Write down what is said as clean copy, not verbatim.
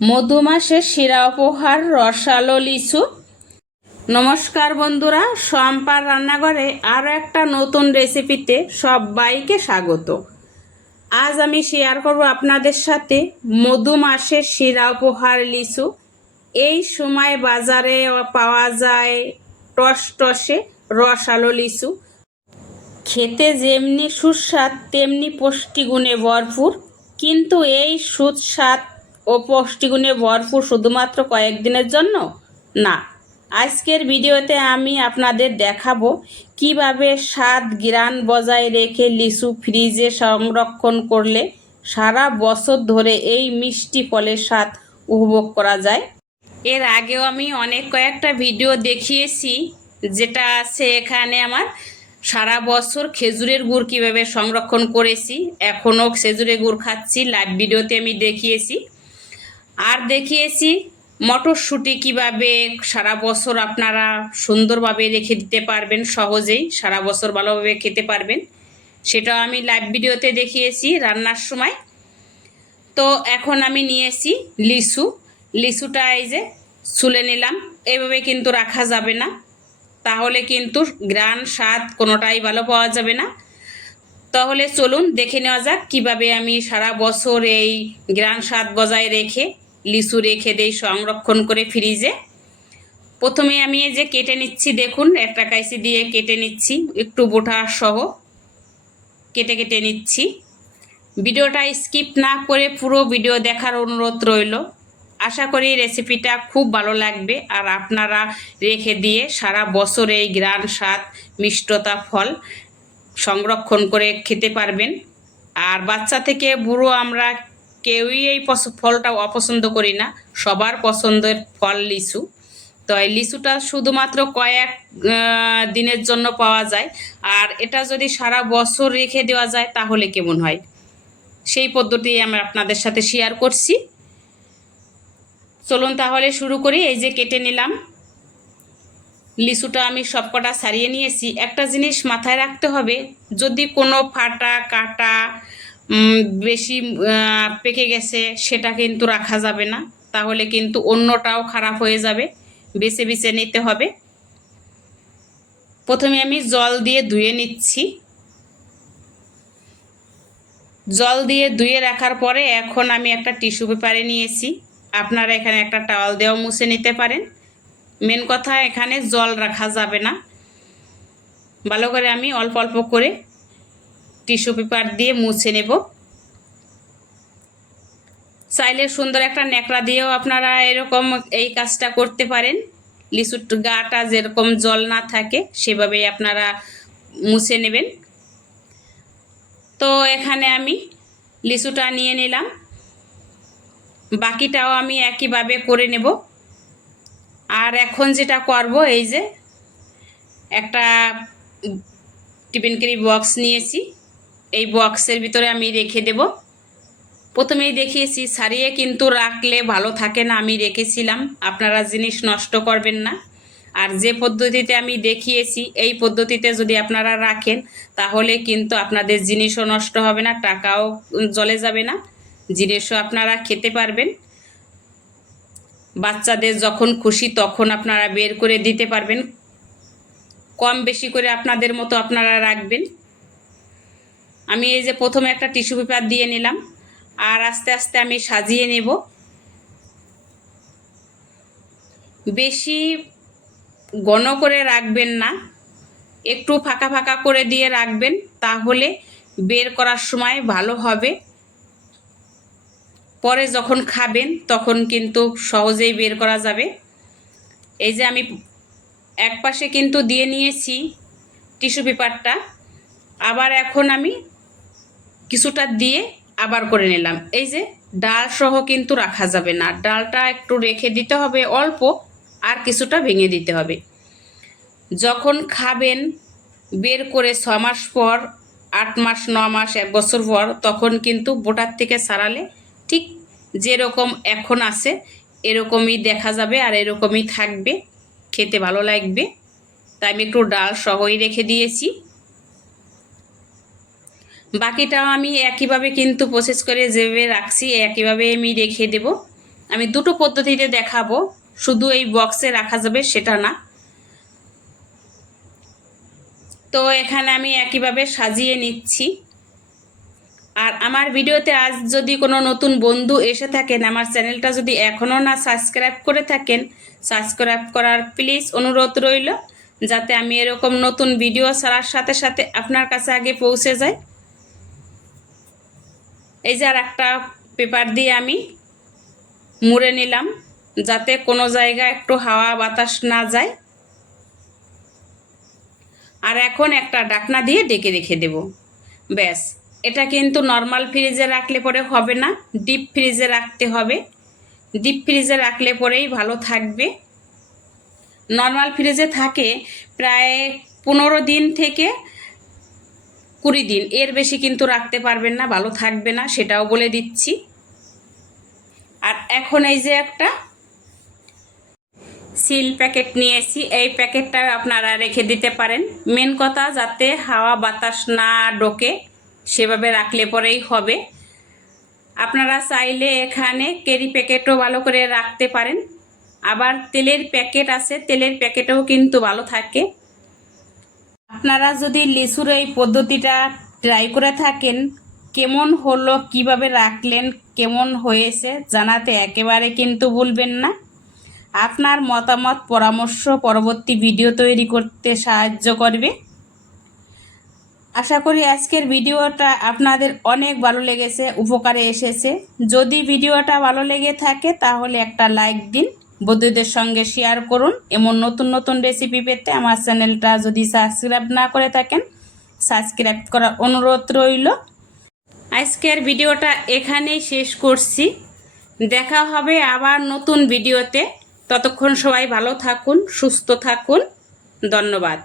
মধুমাসের সেরা উপহার রসালো লিচু। নমস্কার বন্ধুরা, সম্পার রান্নাঘরে আরও একটা নতুন রেসিপিতে সবাইকে স্বাগত। আজ আমি শেয়ার করব আপনাদের সাথে মধুমাসের সেরা উপহার লিচু। এই সময় বাজারে পাওয়া যায় টসটসে রসালো লিচু। খেতে যেমনি সুস্বাদ তেমনি পুষ্টিগুণে ভরপুর, কিন্তু এই সুস্বাদ ও পুষ্টিগুণে ভরপুর শুধুমাত্র কয়েকদিনের জন্য না। আজকের ভিডিওতে আমি আপনাদের দেখাবো কিভাবে স্বাদ ঘ্রাণ বজায় রেখে লিচু ফ্রিজে সংরক্ষণ করলে সারা বছর ধরে এই মিষ্টি ফলের স্বাদ উপভোগ করা যায়। এর আগেও আমি অনেক কয়েকটা ভিডিও দেখিয়েছি, যেটা আছে এখানে আমার সারা বছর খেজুরের গুড় কীভাবে সংরক্ষণ করেছি। এখনও খেজুরের গুড় খাচ্ছি, লাইভ ভিডিওতে আমি দেখিয়েছি। আর দেখিয়েছি মটরশুঁটি কিভাবে সারা বছর আপনারা সুন্দরভাবে রেখে দিতে পারবেন, সহজেই সারা বছর ভালোভাবে খেতে পারবেন। সেটাও আমি লাইভ ভিডিওতে দেখিয়েছি রান্নার সময়। তো এখন আমি নিয়েছি লিচু। লিচুটা এই যে ছুলে নিলাম। এভাবে কিন্তু রাখা যাবে না, তাহলে কিন্তু ঘ্রাণ স্বাদ কোনোটাই ভালো পাওয়া যাবে না। তাহলে চলুন দেখে নেওয়া যাক কিভাবে আমি সারা বছর এই ঘ্রাণ স্বাদ বজায় রেখে লিচু রেখে দেই সংরক্ষণ করে ফ্রিজে। প্রথমে আমি এই যে কেটে নিচ্ছি, দেখুন একটা কাইচি দিয়ে কেটে নিচ্ছি, একটু বোটা সহ কেটে কেটে নিচ্ছি। ভিডিওটা স্কিপ না করে পুরো ভিডিও দেখার অনুরোধ রইল। আশা করি রেসিপিটা খুব ভালো লাগবে আর আপনারা রেখে দিয়ে সারা বছর এই ঘ্রাণ স্বাদ মিষ্টতা ফল সংরক্ষণ করে খেতে পারবেন। আর বাচ্চা থেকে বুড়ো আমরা কেউই এই ফলটা অপছন্দ করি না, সবার পছন্দের ফল লিচু। তো এই লিচুটা শুধুমাত্র কয়েক দিনের জন্য পাওয়া যায়, আর এটা যদি সারা বছর রেখে দেওয়া যায় তাহলে কেমন হয়, সেই পদ্ধতি আমি আপনাদের সাথে শেয়ার করছি। চলুন তাহলে শুরু করি। এই যে কেটে নিলাম লিচুটা, আমি সবকটা ছাড়িয়ে নিয়েছি। একটা জিনিস মাথায় রাখতে হবে, যদি কোনো ফাটা কাটা বেশি পেকে গেছে সেটা কিন্তু রাখা যাবে না, তাহলে কিন্তু অন্যটাও খারাপ হয়ে যাবে। বেছে বেছে নিতে হবে। প্রথমে আমি জল দিয়ে ধুয়ে নিচ্ছি। জল দিয়ে ধুয়ে রাখার পরে এখন আমি একটা টিস্যু পেপারে নিয়েছি। আপনারা এখানে একটা টাওয়াল দিয়েও মুছে নিতে পারেন। মেন কথা, এখানে জল রাখা যাবে না। ভালো করে আমি অল্প অল্প করে টিস্যু পেপার দিয়ে মুছে নেব। চাইলে সুন্দর একটা ন্যাকড়া দিয়েও আপনারা এরকম এই কাজটা করতে পারেন। লিচুর গাটা যেরকম জল না থাকে সেভাবেই আপনারা মুছে নেবেন। তো এখানে আমি লিচুটা নিয়ে নিলাম, বাকিটাও আমি একইভাবে করে নেব। আর এখন যেটা করব, এই যে একটা টিফিন ক্যারি বক্স নিয়েছি, এই বক্সের ভিতরে আমি রেখে দেব। প্রথমেই দেখিয়েছি ছাড়িয়ে কিন্তু রাখলে ভালো থাকে না, আমি রেখেছিলাম। আপনারা জিনিস নষ্ট করবেন না। আর যে পদ্ধতিতে আমি দেখিয়েছি এই পদ্ধতিতে যদি আপনারা রাখেন তাহলে কিন্তু আপনাদের জিনিসও নষ্ট হবে না, টাকাও জলে যাবে না, জিনিসও আপনারা খেতে পারবেন। বাচ্চাদের যখন খুশি তখন আপনারা বের করে দিতে পারবেন। কম বেশি করে আপনাদের মতো আপনারা রাখবেন। আমি এই যে প্রথমে একটা টিস্যু পেপার দিয়ে নিলাম, আর আস্তে আস্তে আমি সাজিয়ে নেব। বেশি ঘন করে রাখবেন না, একটু ফাঁকা ফাঁকা করে দিয়ে রাখবেন, তাহলে বের করার সময় ভালো হবে। পরে যখন খাবেন তখন কিন্তু সহজেই বের করা যাবে। এই যে আমি এক পাশে কিন্তু দিয়ে নিয়েছি টিস্যু পেপারটা, আবার এখন আমি কিছুটা দিয়ে আবার করে নিলাম। এই যে ডাল সহ কিন্তু রাখা যাবে না, ডালটা একটু রেখে দিতে হবে অল্প, আর কিছুটা ভেঙে দিতে হবে। যখন খাবেন বের করে 6 মাস পর, 8 মাস, 9 মাস, 1 বছর পর, তখন কিন্তু বোটার থেকে ছাড়ালে ঠিক যেরকম এখন আছে এরকমই দেখা যাবে আর এরকমই থাকবে, খেতে ভালো লাগবে। তাই আমি একটু ডাল সহই রেখে দিয়েছি। বাকিটাও আমি একইভাবে কিন্তু প্রসেস করে যেভাবে রাখছি একইভাবে আমি রেখে দেব। আমি দুটো পদ্ধতিতে দেখাবো, শুধু এই বক্সে রাখা যাবে সেটা না। তো এখানে আমি একইভাবে সাজিয়ে নিচ্ছি। আর আমার ভিডিওতে আজ যদি কোনো নতুন বন্ধু এসে থাকেন, আমার চ্যানেলটা যদি এখনও না সাবস্ক্রাইব করে থাকেন, সাবস্ক্রাইব করার প্লিজ অনুরোধ রইল, যাতে আমি এরকম নতুন ভিডিও ছাড়ার সাথে সাথে আপনার কাছে আগে পৌঁছে যায়। এই যে আর একটা পেপার দিয়ে আমি মুড়ে নিলাম, যাতে কোনো জায়গায় একটু হাওয়া বাতাস না যায়। আর এখন একটা ঢাকনা দিয়ে ঢেকে রেখে দেব। ব্যাস, এটা কিন্তু নর্মাল ফ্রিজে রাখলে পরে হবে না, ডিপ ফ্রিজে রাখতে হবে। ডিপ ফ্রিজে রাখলে পরেই ভালো থাকবে। নর্মাল ফ্রিজে থাকে প্রায় 15 দিন থেকে 20 দিন, এর বেশি কিন্তু রাখতে পারবেন না, ভালো থাকবে না, সেটাও বলে দিচ্ছি। আর এখন এই যে একটা সিল প্যাকেট নিয়েছি, এই প্যাকেটটা আপনারা রেখে দিতে পারেন। মেন কথা যাতে হাওয়া বাতাস না ঢোকে, সেভাবে রাখলে পরেই হবে। আপনারা চাইলে এখানে ক্যারি প্যাকেটও ভালো করে রাখতে পারেন, আবার তেলের প্যাকেট আছে, তেলের প্যাকেটও কিন্তু ভালো থাকে। আপনারা যদি লিচুর এই পদ্ধতিটা ট্রাই করে থাকেন, কেমন হলো, কিভাবে রাখলেন, কেমন হয়েছে জানাতে একেবারে কিন্তু ভুলবেন না। আপনার মতামত পরামর্শ পরবর্তী ভিডিও তৈরি করতে সাহায্য করবে। আশা করি আজকের ভিডিওটা আপনাদের অনেক ভালো লেগেছে, উপকারে এসেছে। যদি ভিডিওটা ভালো লেগে থাকে তাহলে একটা লাইক দিন, বন্ধুদের সঙ্গে শেয়ার করুন। এমন নতুন নতুন রেসিপি পেতে আমার চ্যানেলটা যদি সাবস্ক্রাইব না করে থাকেন, সাবস্ক্রাইব করার অনুরোধ রইল। আজকের ভিডিওটা এখানেই শেষ করছি, দেখা হবে আবার নতুন ভিডিওতে। ততক্ষণ সবাই ভালো থাকুন, সুস্থ থাকুন। ধন্যবাদ।